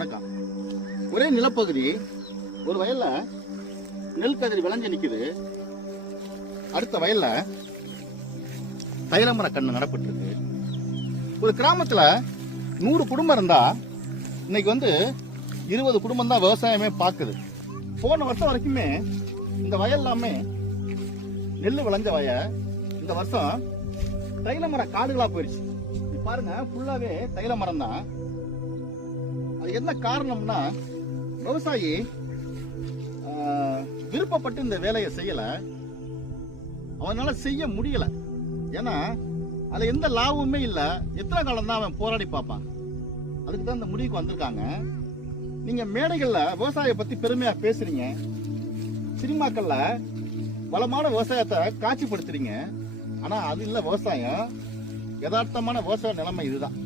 வணக்கம். ஒரே நிலப்பகுதி, ஒரு வயல்ல நெல் கதிர் விளைஞ்சு நிக்குது. அடுத்த வயல்ல தைலமர கண்ணு நடப்பட்டு இருக்கு. ஒரு கிராமத்துல 100 குடும்பம் இருந்தா இன்னைக்கு 20 குடும்பம் தான் விவசாயமே பாக்குது. போன வருஷம் வரைக்குமே இந்த வயல் எல்லாமே நெல் விளைஞ்ச வயல் இந்த வருஷம் தைலமர காடுகளா போயிடுச்சு. பாருங்க, ஃபுல்லாவே தைல மரம் தான். அது என்ன காரணம்னா, விவசாயி விருப்பப்பட்டு இந்த வேலையை செய்யல, அவனால செய்ய முடியல. ஏன்னா அதுல எந்த லாபமுமே இல்ல. எத்தனை காலம் தான் அவன் போராடி பார்ப்பான்? அதுக்கு தான் இந்த முடிவுக்கு வந்திருக்காங்க. நீங்க மேடைகள்ல விவசாய பத்தி பெருமையா பேசுறீங்க, சினிமாக்கள்ல வளமான விவசாயத்தை காட்சிப்படுத்துறீங்க. ஆனா அது இல்ல விவசாயம். யதார்த்தமான விவசாய நிலைமை இதுதான்.